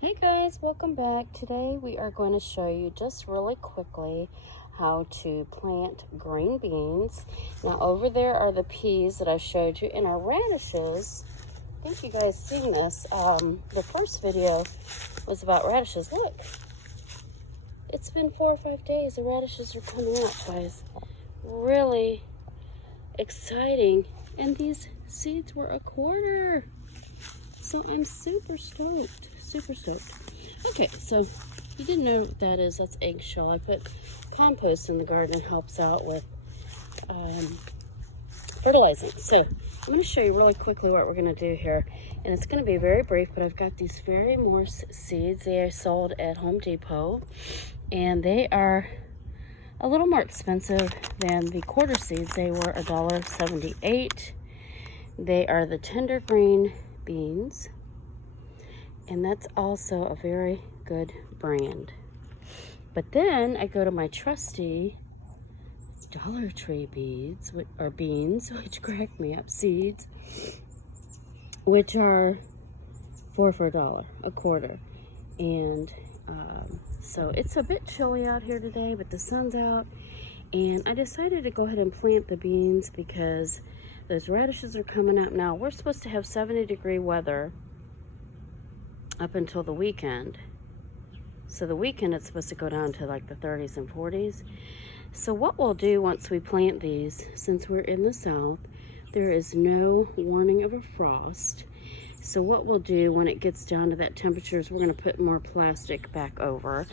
Hey guys, welcome back. Today we are going to show you just really quickly how to plant green beans. Now over there are the peas that I showed you, and our radishes. I think you guys seen this. The first video was about radishes. Look, it's been 4 or 5 days. The radishes are coming up, guys. Really exciting. And these seeds were a quarter. So I'm super stoked. Super stoked. Okay, so you didn't know what that is. That's eggshell. I put compost in the garden. It helps out with fertilizing. So I'm going to show you really quickly what we're going to do here. And it's going to be very brief, but I've got these Fairy Morse seeds. They are sold at Home Depot. And they are a little more expensive than the quarter seeds. They were $1.78. They are the tender green beans. And that's also a very good brand. But then I go to my trusty Dollar Tree beans, which crack me up, seeds, which are 4 for $1, a quarter. And so it's a bit chilly out here today, but the sun's out. And I decided to go ahead and plant the beans because those radishes are coming up. Now, we're supposed to have 70-degree weather up until the weekend. So the weekend it's supposed to go down to like the 30s and 40s. So what we'll do once we plant these, since we're in the south, there is no warning of a frost. So what we'll do when it gets down to that temperature is we're going to put more plastic back over.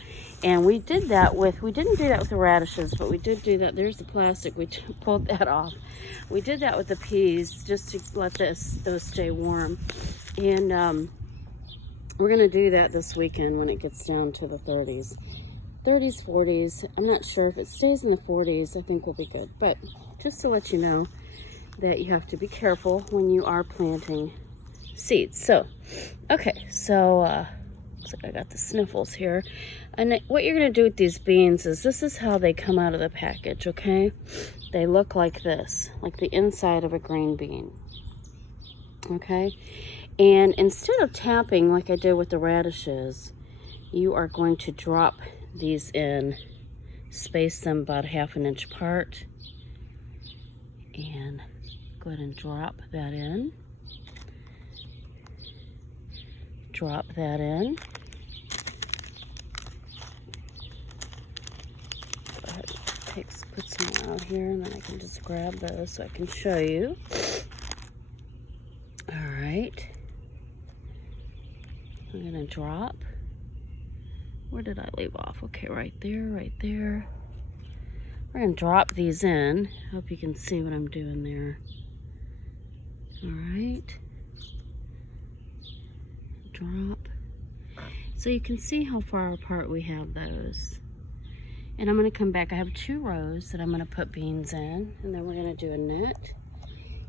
And we didn't do that with the radishes, but we did do that. There's the plastic. We pulled that off. We did that with the peas just to let those stay warm. And we're going to do that this weekend when it gets down to the 30s, 40s. I'm not sure if it stays in the 40s. I think we'll be good. But just to let you know that you have to be careful when you are planting seeds. So, okay. So, looks like I got the sniffles here. And what you're going to do with these beans is this is how they come out of the package, okay? They look like this, like the inside of a green bean. Okay? And instead of tapping like I did with the radishes, you are going to drop these in, space them about 1/2 inch apart, and go ahead and drop that in. Drop that in. Go ahead and put some out here, and then I can just grab those so I can show you. All right. I'm gonna drop. Where did I leave off? Okay, right there, right there. We're gonna drop these in. Hope you can see what I'm doing there. All right. Drop. So you can see how far apart we have those. And I'm gonna come back. I have 2 rows that I'm gonna put beans in, and then we're gonna do a net.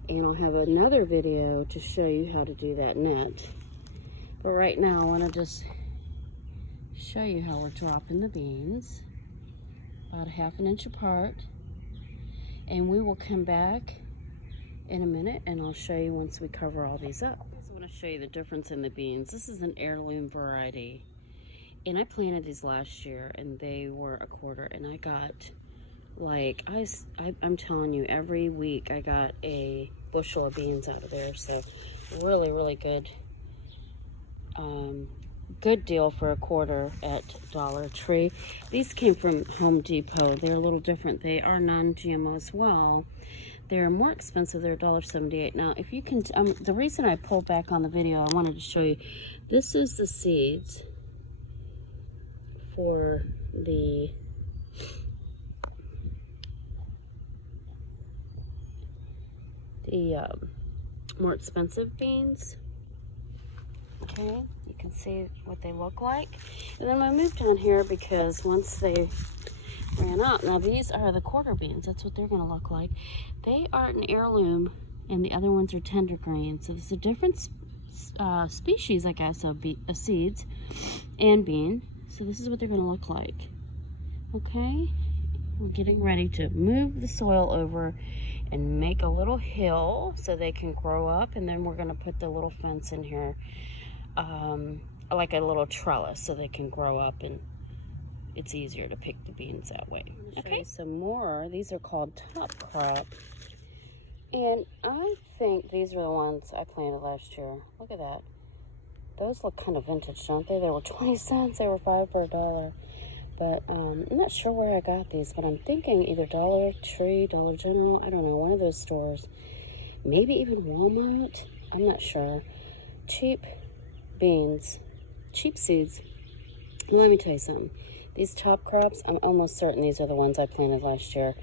And I'll have another video to show you how to do that net. But right now, I want to just show you how we're dropping the beans, about 1/2 inch apart. And we will come back in a minute, and I'll show you once we cover all these up. I want to show you the difference in the beans. This is an heirloom variety. And I planted these last year, and they were a quarter. And I got, like, I'm telling you, every week I got a bushel of beans out of there. So really, really good. Good deal for a quarter at Dollar Tree. These came from Home Depot. They're a little different. They are non-GMO as well. They're more expensive. They're $1.78. Now, if you can, the reason I pulled back on the video, I wanted to show you. This is the seeds for the more expensive beans. Okay, you can see what they look like. And then I moved on here because once they ran out, now these are the quarter beans. That's what they're going to look like. They are an heirloom, and the other ones are tender green. So it's a different species, I guess, of seeds and bean. So this is what they're going to look like. Okay, we're getting ready to move the soil over and make a little hill so they can grow up, and then we're going to put the little fence in here. like a little trellis so they can grow up and it's easier to pick the beans that way. Okay, some more. These are called top crop. And I think these are the ones I planted last year. Look at that. Those look kind of vintage, don't they? They were 20 cents. They were 5 for $1. But I'm not sure where I got these, but I'm thinking either Dollar Tree, Dollar General, I don't know, one of those stores. Maybe even Walmart. I'm not sure. Cheap beans, cheap seeds. Well, let me tell you something. These top crops, I'm almost certain these are the ones I planted last year.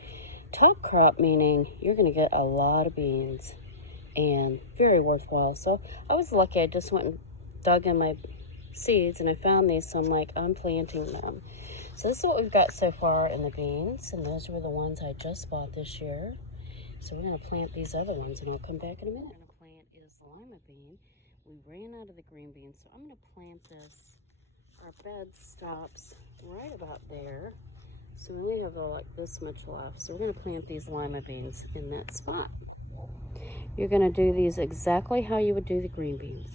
Top crop meaning you're going to get a lot of beans and very worthwhile. So I was lucky. I just went and dug in my seeds and I found these. So I'm like, I'm planting them. So this is what we've got so far in the beans. And those were the ones I just bought this year. So we're going to plant these other ones and I'll come back in a minute. What we're going to plant is lima bean. We ran out of the green beans. So I'm going to plant this. Our bed stops right about there. So we only have like this much left. So we're going to plant these lima beans in that spot. You're going to do these exactly how you would do the green beans.